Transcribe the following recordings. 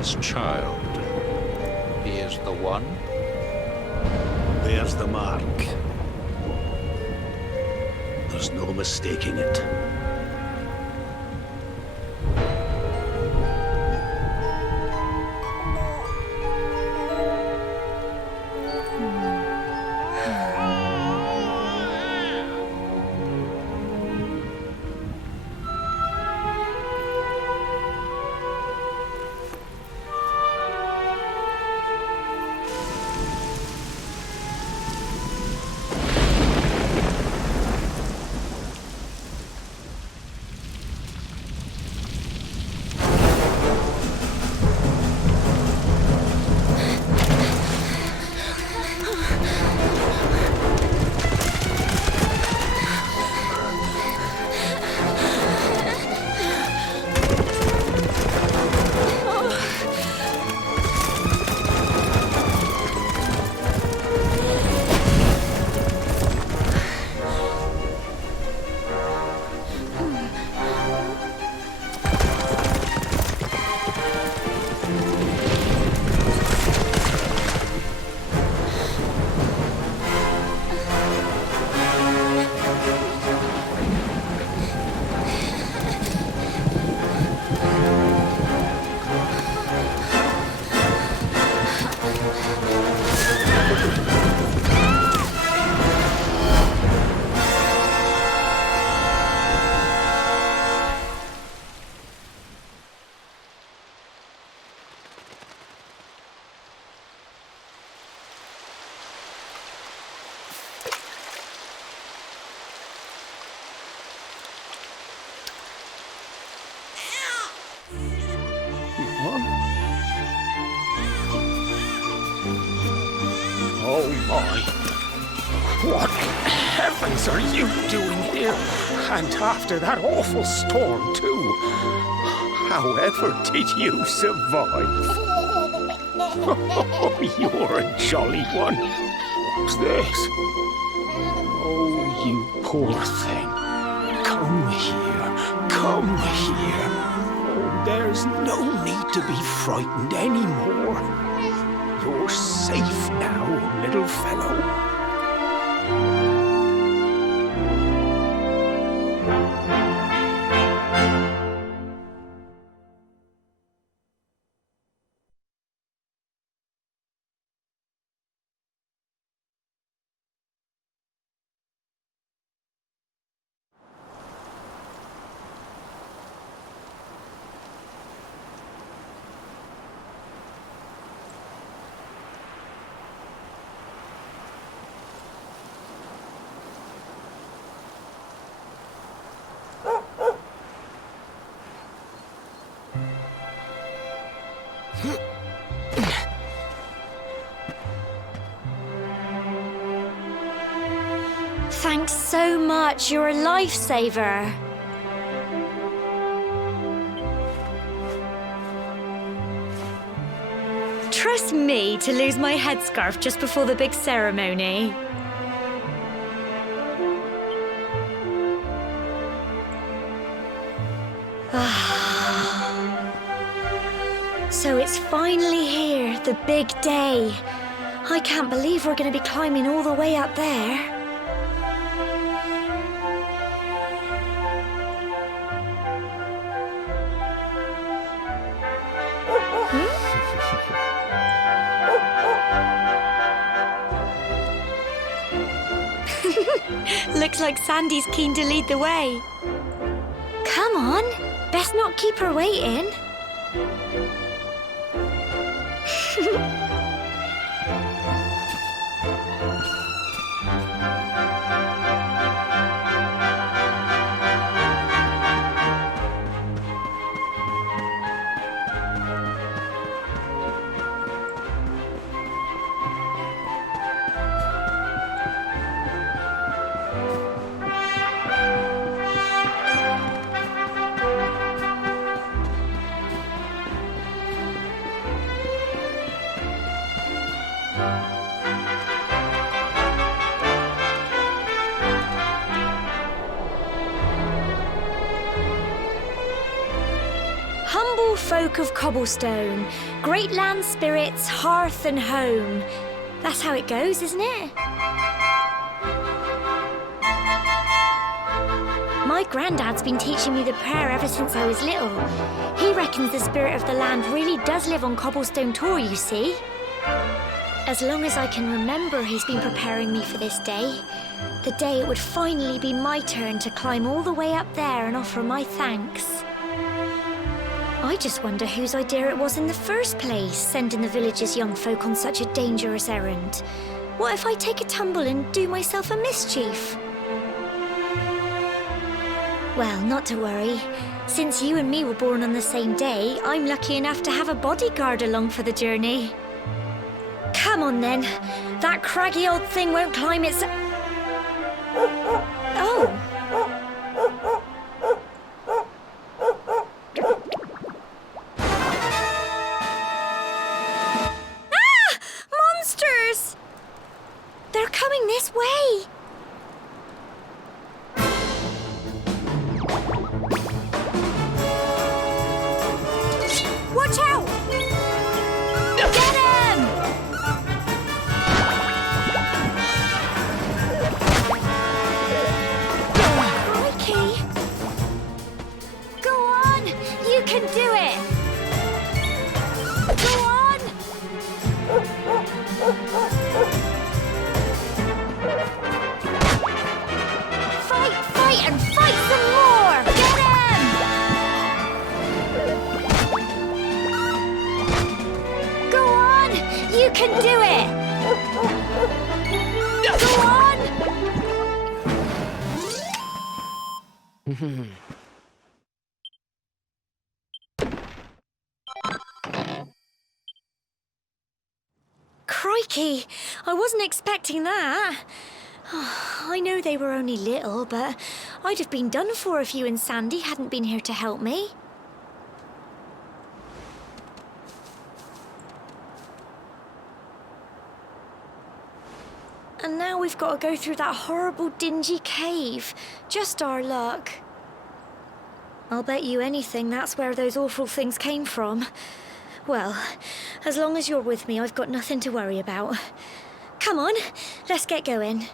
this child. He is the one? There's the mark. There's no mistaking it. Oh my! What heavens are you doing here? And after that awful storm, too. However did you survive? Oh, you're a jolly one. What's this? Oh, you poor thing. Come here. Come here. Oh, there's no need to be frightened anymore. You're safe now, little fellow. Thanks so much. You're a lifesaver. Trust me to lose my headscarf just before the big ceremony. So it's finally here, the big day. I can't believe we're going to be climbing all the way up there. Looks like Sandy's keen to lead the way. Come on, best not keep her waiting. Noble folk of cobblestone, great land spirits, hearth and home. That's how it goes, isn't it? My granddad's been teaching me the prayer ever since I was little. He reckons the spirit of the land really does live on Cobblestone Tor, you see. As long as I can remember, he's been preparing me for this day. The day it would finally be my turn to climb all the way up there and offer my thanks. I just wonder whose idea it was in the first place, sending the village's young folk on such a dangerous errand. What if I take a tumble and do myself a mischief? Well, not to worry. Since you and me were born on the same day, I'm lucky enough to have a bodyguard along for the journey. Come on then. That craggy old thing won't climb its... Oh. Ah! Monsters! They're coming this way. Watch out! Get him! Crikey! Go on! You can do it! Go on! Fight, and fight some more! Get him! Go on! You can do it! Go on! Crikey! I wasn't expecting that. I know they were only little, but I'd have been done for if you and Sandy hadn't been here to help me. And now we've got to go through that horrible, dingy cave. Just our luck. I'll bet you anything that's where those awful things came from. Well, as long as you're with me, I've got nothing to worry about. Come on, let's get going.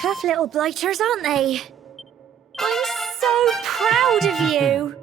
Tough little blighters, aren't they? I'm so proud of you.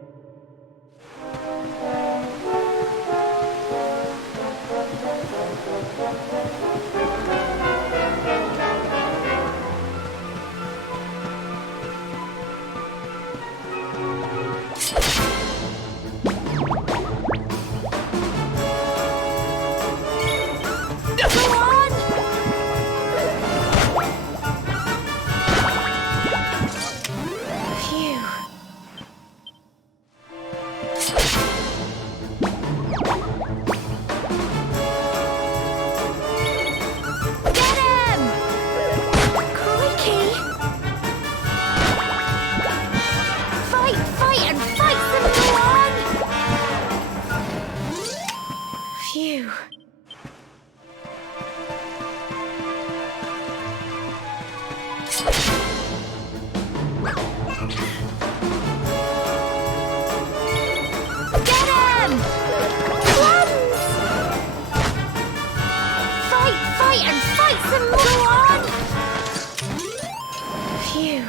Get him! Plums! Fight, and fight some more! Go on! Phew.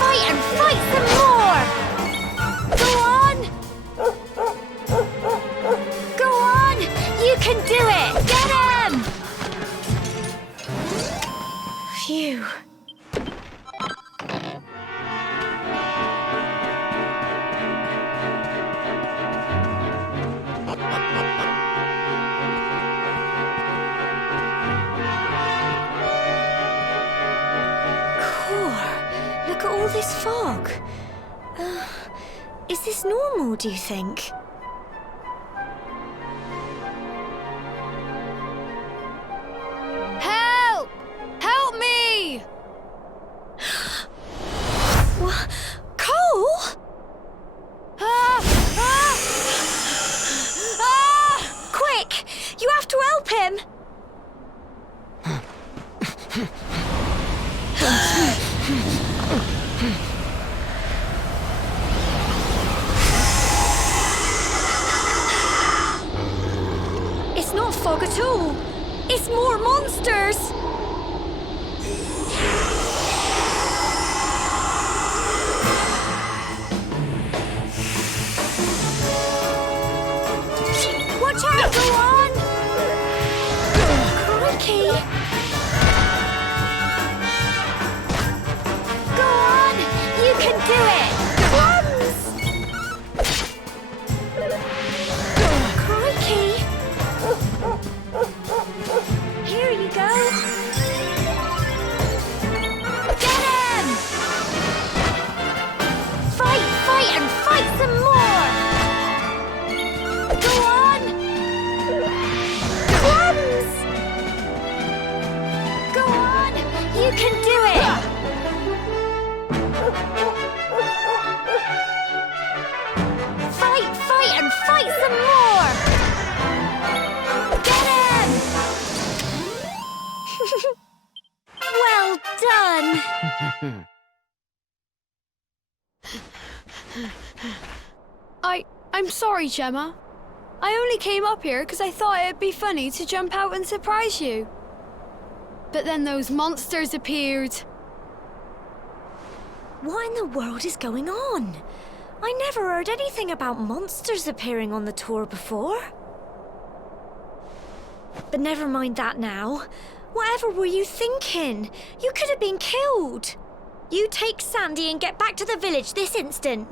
Fight and fight some more! Go on! Go on! You can do it! Get him! Phew. Look at all this fog. Is this normal, do you think? Help! Help me! What? Cole? Quick! You have to help him! It's not fog at all. It's more monsters. Watch out, go on! Crikey! Go on! You can do it! Plums! Crikey! Here you go! Get him! Fight, and fight some more! Go on! Plums! Go on! You can do it! Fight, and fight some more! Get him! Well done! I'm sorry, Gemma. I only came up here because I thought it'd be funny to jump out and surprise you. But then those monsters appeared. What in the world is going on? I never heard anything about monsters appearing on the tour before. But never mind that now. Whatever were you thinking? You could have been killed. You take Sandy and get back to the village this instant.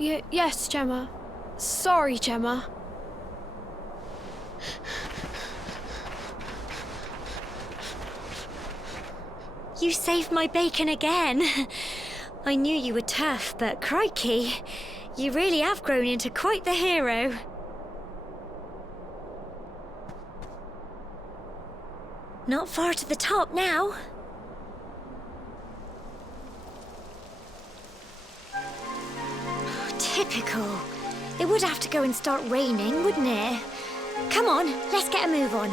Yes, Gemma. Sorry, Gemma. You saved my bacon again. I knew you were tough, but crikey, you really have grown into quite the hero. Not far to the top now. Typical. It would have to go and start raining, wouldn't it? Come on, let's get a move on.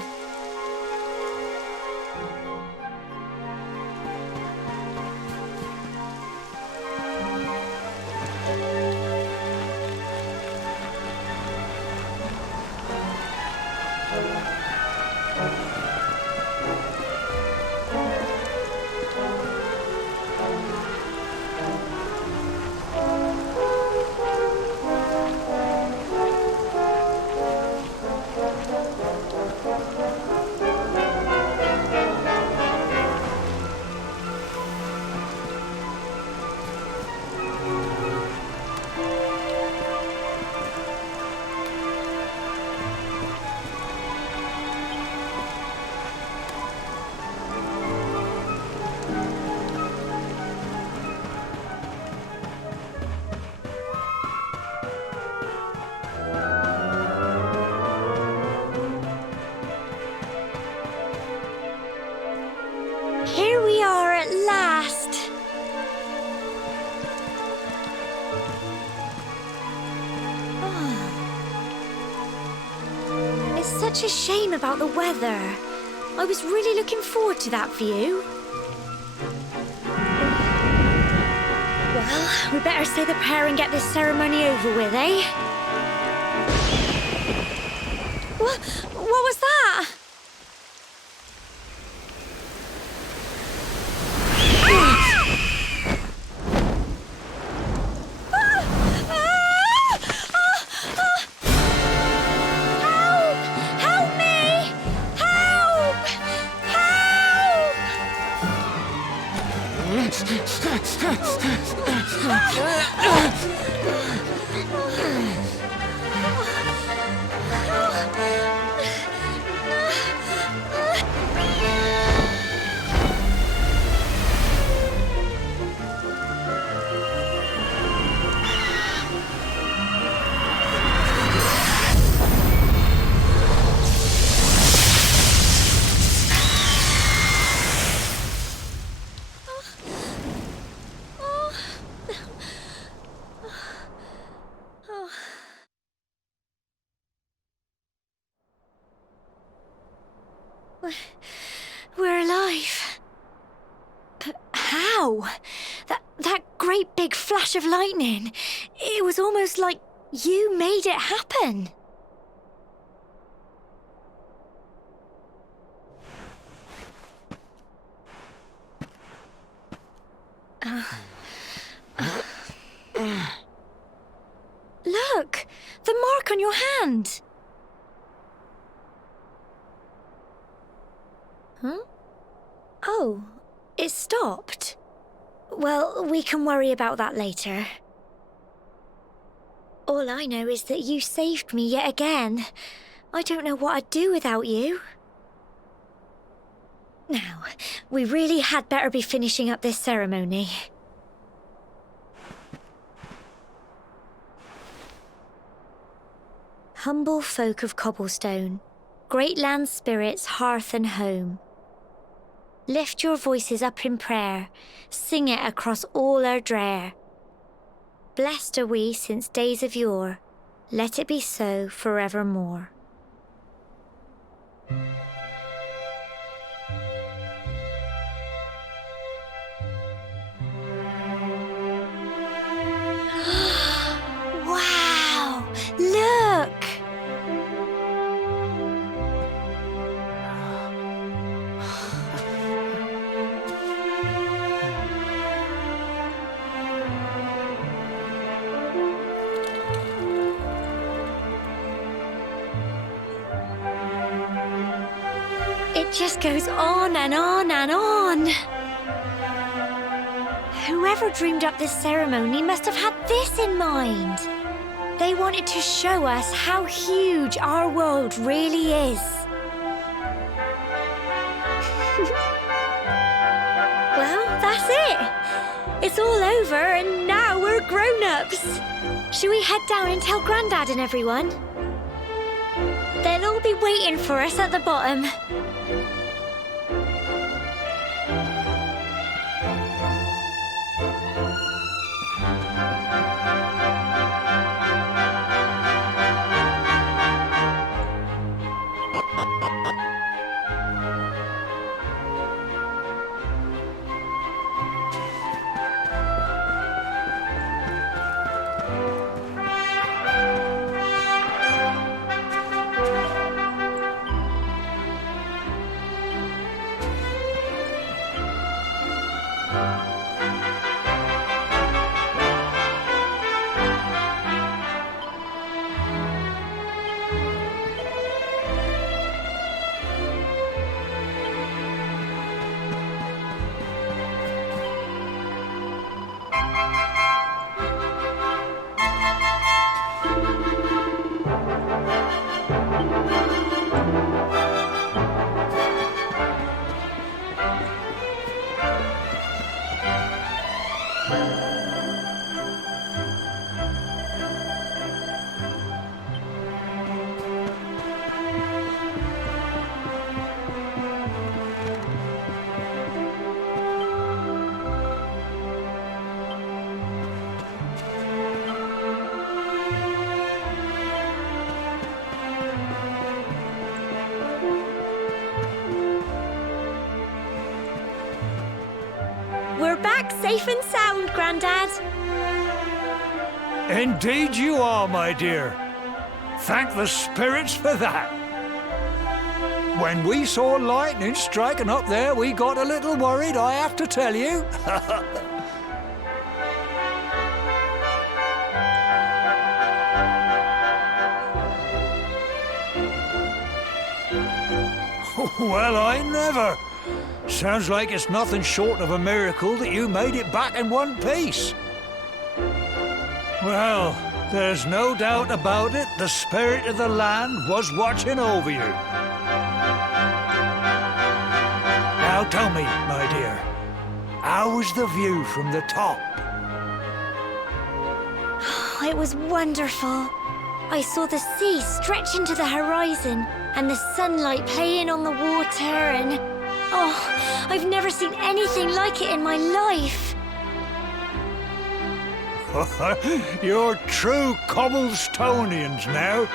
such a shame about the weather. I was really looking forward to that view. Well, we better say the prayer and get this ceremony over with, eh? What was that? We're alive. But how? That great big flash of lightning. It was almost like you made it happen. Look! The mark on your hand! Huh? Oh, it stopped. Well, we can worry about that later. All I know is that you saved me yet again. I don't know what I'd do without you. Now, we really had better be finishing up this ceremony. Humble folk of Cobblestone, great land spirits, hearth and home. Lift your voices up in prayer, sing it across all our drear. Blessed are we since days of yore, let it be so forevermore. Wow! Look! It just goes on and on and on. Whoever dreamed up this ceremony must have had this in mind. They wanted to show us how huge our world really is. Well, that's it. It's all over and now we're grown-ups. Shall we head down and tell Grandad and everyone? They'll all be waiting for us at the bottom. safe and sound, Grandad. Indeed you are, my dear. Thank the spirits for that. When we saw lightning striking up there, we got a little worried, I have to tell you. Well, I never. Sounds like it's nothing short of a miracle that you made it back in one piece. Well, there's no doubt about it, the spirit of the land was watching over you. Now tell me, my dear, how was the view from the top? It was wonderful. I saw the sea stretch into the horizon and the sunlight playing on the water and... Oh, I've never seen anything like it in my life. You're true Cobblestonians now.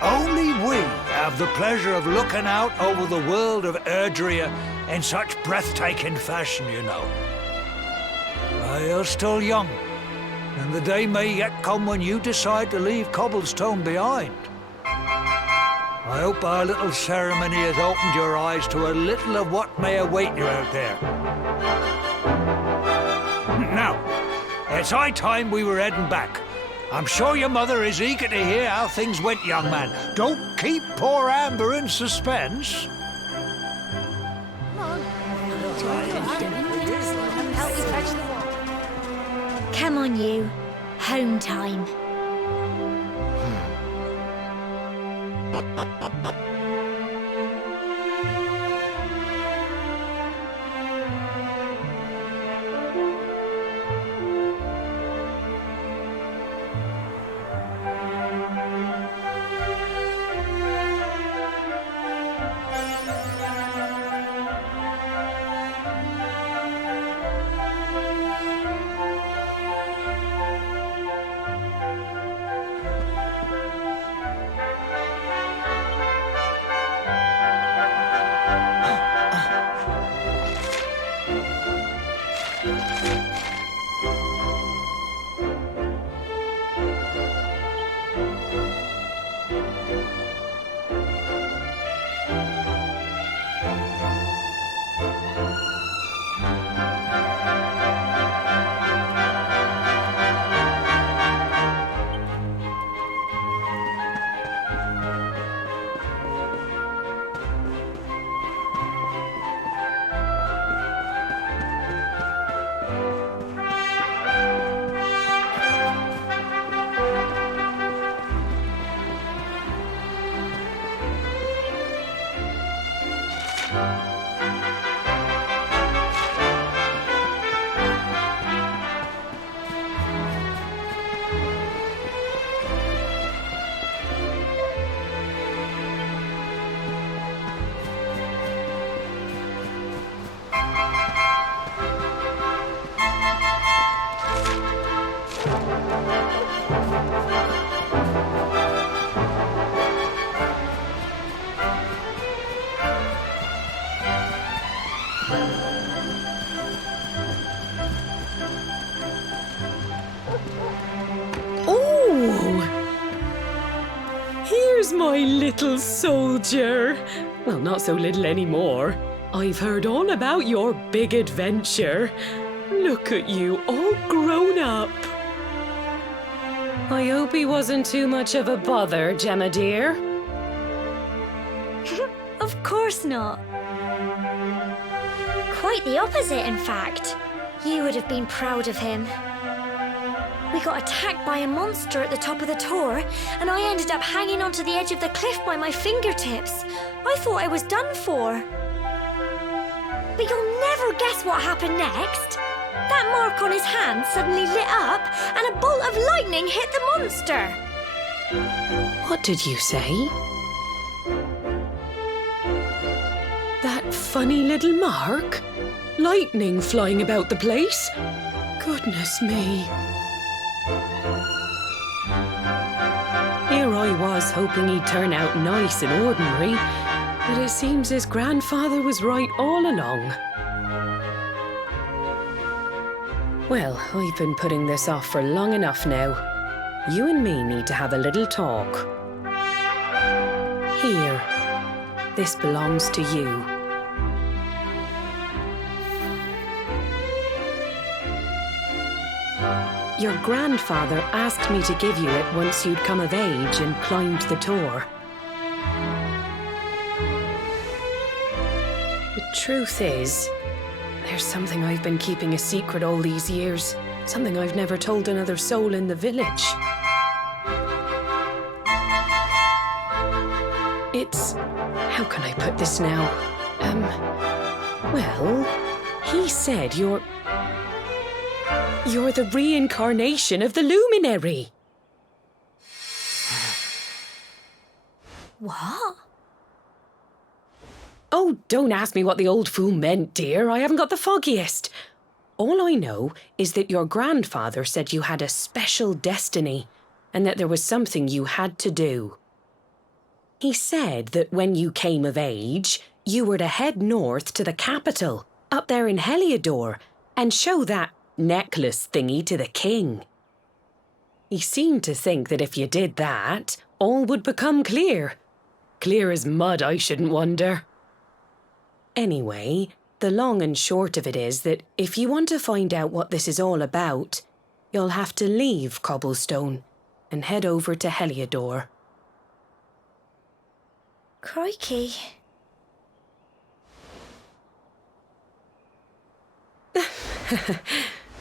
Only we have the pleasure of looking out over the world of Erdrea in such breathtaking fashion, you know. You're still young, and the day may yet come when you decide to leave Cobblestone behind. I hope our little ceremony has opened your eyes to a little of what may await you out there. Now, it's high time we were heading back. I'm sure your mother is eager to hear how things went, young man. Don't keep poor Amber in suspense. Come on, you. Home time. Here's my little soldier. Well, not so little anymore. I've heard all about your big adventure. Look at you, all grown up. I hope he wasn't too much of a bother, Gemma dear. Of course not. Quite the opposite, in fact. You would have been proud of him. We got attacked by a monster at the top of the tor, and I ended up hanging onto the edge of the cliff by my fingertips. I thought I was done for. But you'll never guess what happened next. That mark on his hand suddenly lit up, and a bolt of lightning hit the monster. What did you say? That funny little mark? Lightning flying about the place? Goodness me. Here I was hoping he'd turn out nice and ordinary, but it seems his grandfather was right all along. Well, I've been putting this off for long enough now. You and me need to have a little talk. Here. This belongs to you. Your grandfather asked me to give you it once you'd come of age and climbed the Tor. The truth is, there's something I've been keeping a secret all these years. Something I've never told another soul in the village. It's... how can I put this now? Well, he said you're the reincarnation of the luminary. What? Oh, don't ask me what the old fool meant, dear. I haven't got the foggiest. All I know is that your grandfather said you had a special destiny and that there was something you had to do. He said that when you came of age, you were to head north to the capital, up there in Heliodor, and show that necklace thingy to the king. He seemed to think that if you did that, all would become clear. Clear as mud, I shouldn't wonder. Anyway, the long and short of it is that if you want to find out what this is all about, you'll have to leave Cobblestone and head over to Heliodor. Crikey.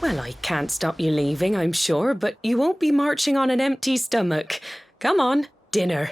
Well, I can't stop you leaving, I'm sure, but you won't be marching on an empty stomach. Come on, dinner.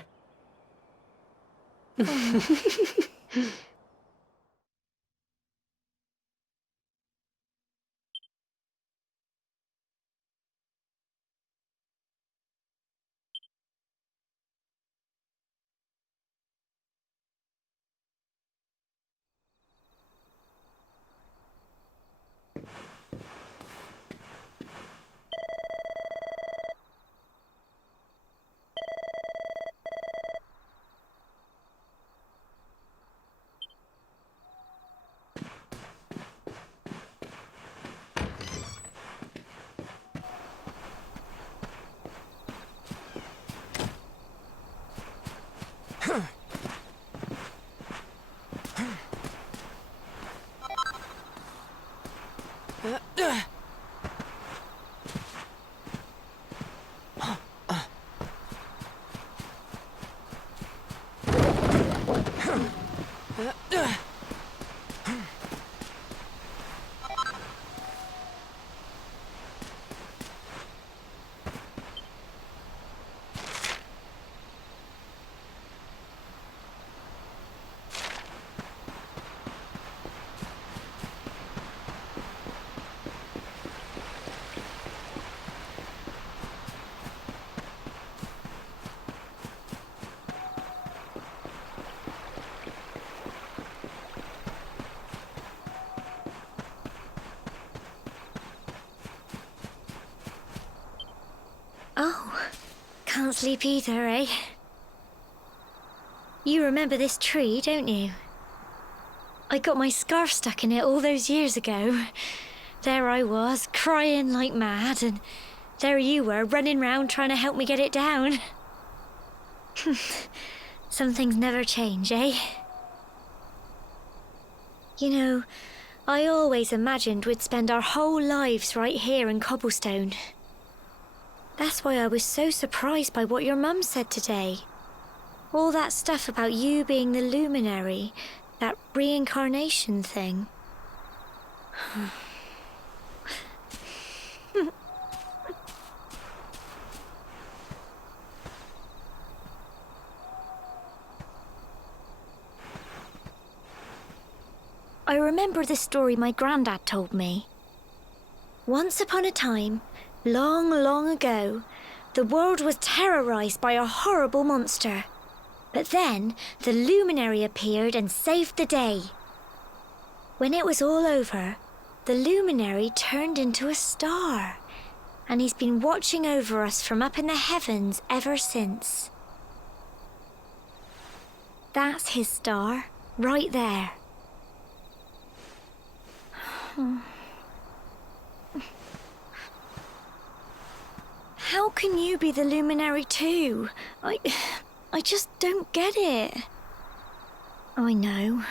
Oh, can't sleep either, eh? You remember this tree, don't you? I got my scarf stuck in it all those years ago. There I was, crying like mad, and there you were, running round trying to help me get it down. Some things never change, eh? You know, I always imagined we'd spend our whole lives right here in Cobblestone. That's why I was so surprised by what your mum said today. All that stuff about you being the luminary, that reincarnation thing. I remember the story my granddad told me. Once upon a time, long, long ago, the world was terrorized by a horrible monster. But then the luminary appeared and saved the day. When it was all over, the luminary turned into a star, and he's been watching over us from up in the heavens ever since. That's his star, right there. How can you be the luminary too? I just don't get it. I know.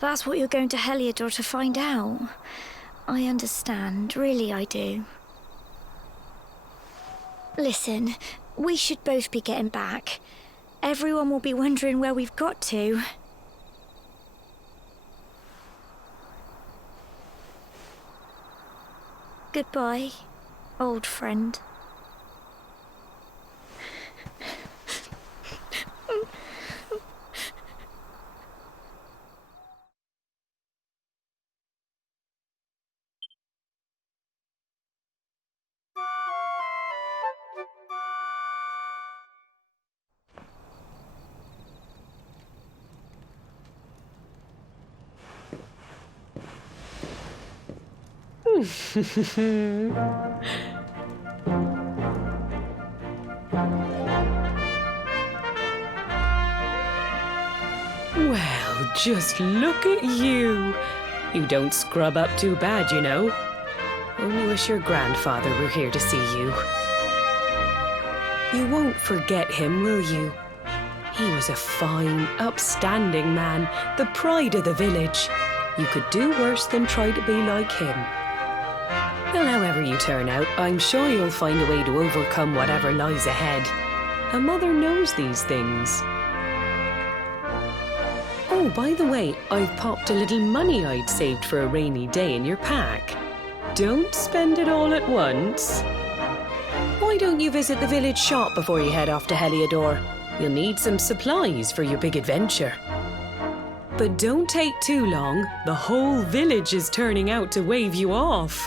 That's what you're going to Heliodor to find out. I understand, really I do. Listen, we should both be getting back. Everyone will be wondering where we've got to. Goodbye, old friend. Well, just look at you. You don't scrub up too bad, you know. Only wish your grandfather were here to see you. You won't forget him, will you? He was a fine, upstanding man, the pride of the village. You could do worse than try to be like him. Well, however you turn out, I'm sure you'll find a way to overcome whatever lies ahead. A mother knows these things. Oh, by the way, I've popped a little money I'd saved for a rainy day in your pack. Don't spend it all at once. Why don't you visit the village shop before you head off to Heliodor? You'll need some supplies for your big adventure. But don't take too long. The whole village is turning out to wave you off.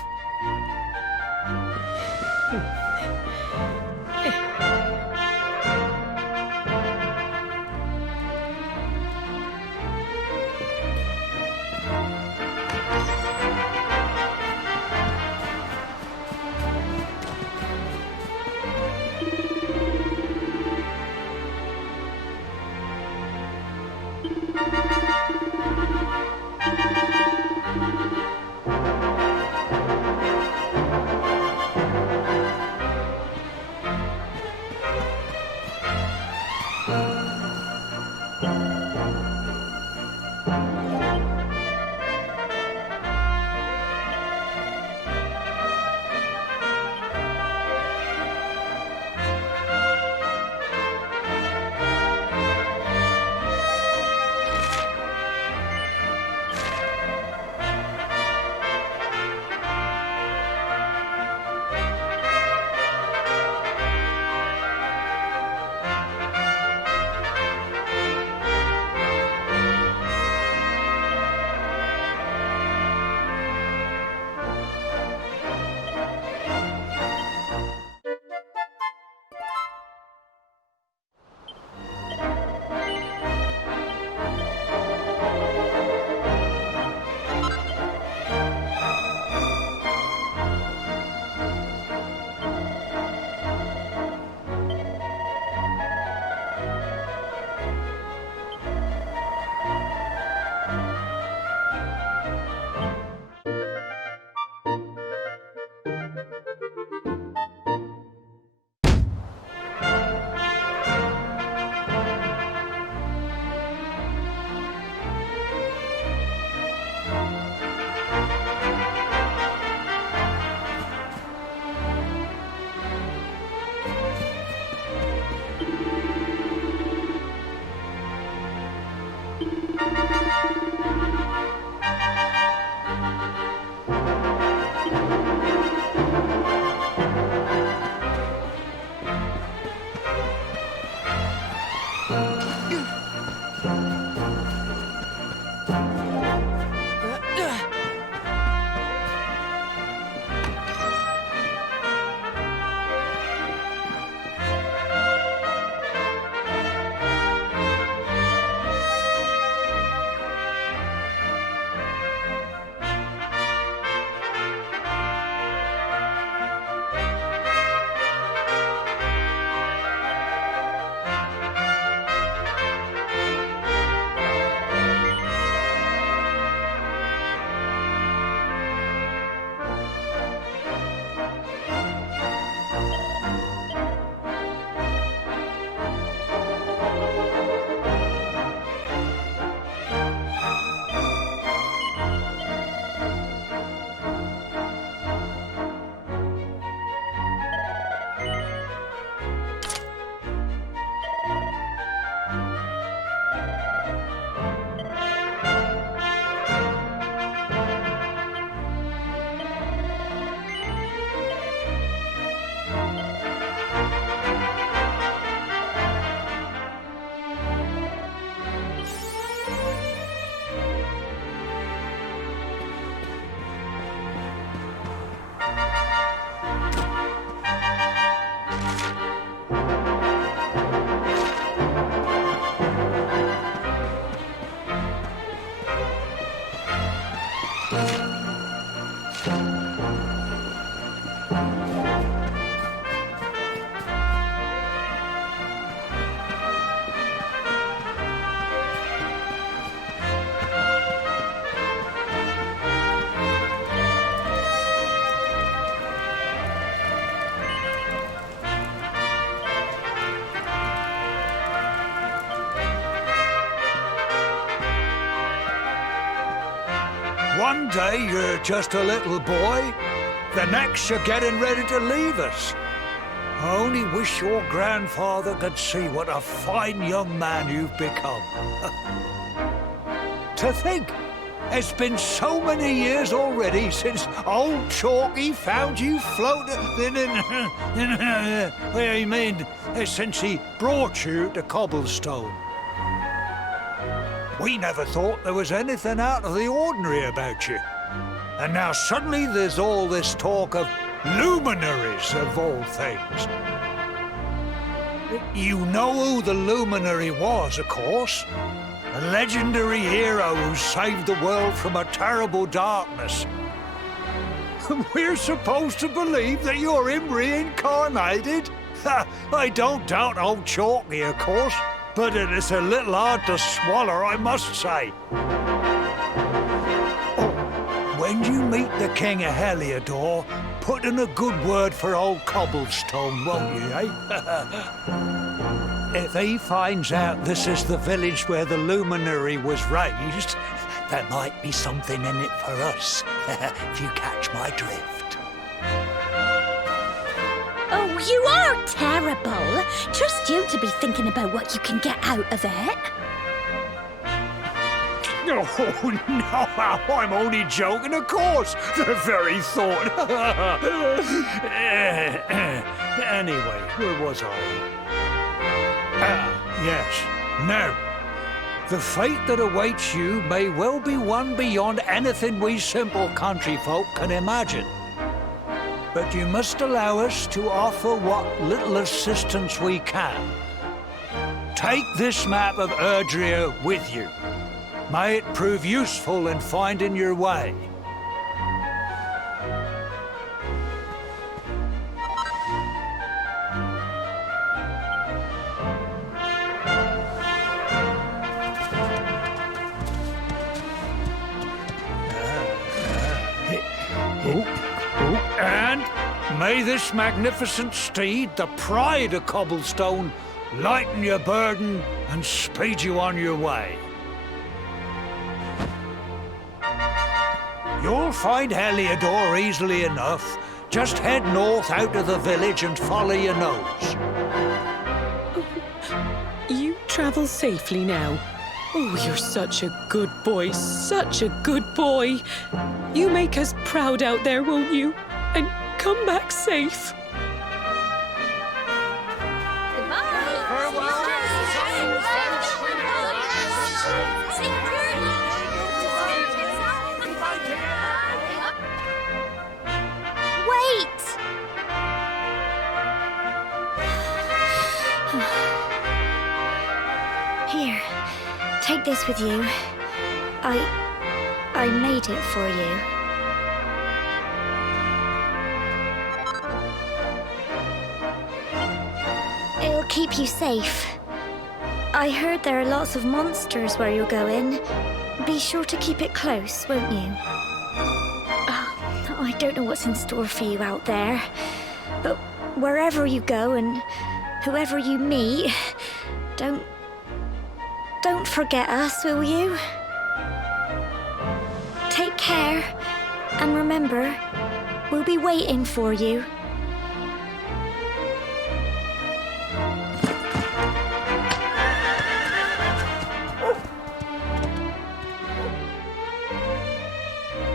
One day you're just a little boy, the next you're getting ready to leave us. I only wish your grandfather could see what a fine young man you've become. To think, it's been so many years already since old Chalky found you floating I mean, since he brought you to Cobblestone. We never thought there was anything out of the ordinary about you. And now suddenly there's all this talk of luminaries of all things. You know who the luminary was, of course. A legendary hero who saved the world from a terrible darkness. We're supposed to believe that you're him reincarnated? I don't doubt old Chalky, of course, but it is a little hard to swallow, I must say. When you meet the King of Heliodor, put in a good word for old Cobblestone, won't you, eh? If he finds out this is the village where the luminary was raised, there might be something in it for us, if you catch my drift. Oh, you are terrible. Trust you to be thinking about what you can get out of it. Oh, no, I'm only joking, of course. The very thought. Anyway, where was I? Yes. Now, the fate that awaits you may well be one beyond anything we simple country folk can imagine. But you must allow us to offer what little assistance we can. Take this map of Erdrea with you. May it prove useful in finding your way. And may this magnificent steed, the pride of Cobblestone, lighten your burden and speed you on your way. You'll find Heliodor easily enough. Just head north out of the village and follow your nose. You travel safely now. Oh, you're such a good boy, such a good boy. You make us proud out there, won't you? And come back safe. Wait! Here, take this with you. I made it for you. It'll keep you safe. I heard there are lots of monsters where you're going. Be sure to keep it close, won't you? I don't know what's in store for you out there, but wherever you go and whoever you meet, don't forget us, will you? Take care, and remember, we'll be waiting for you.